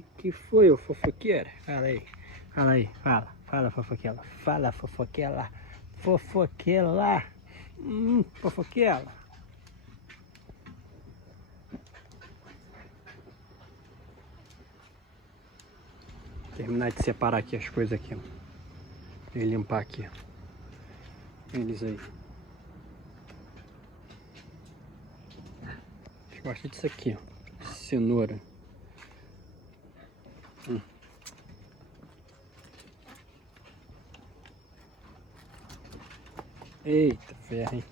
Que foi, ô fofoqueira? Fala aí. Fala aí, fala. Fala, fofoquela. Fala, fofoquela. Fofoquela. Fofoquela. Terminar de separar aqui as coisas aqui, ó. E limpar aqui, ó. Eles aí. Eu gosto disso aqui, ó. Cenoura. Eita ferro, hein?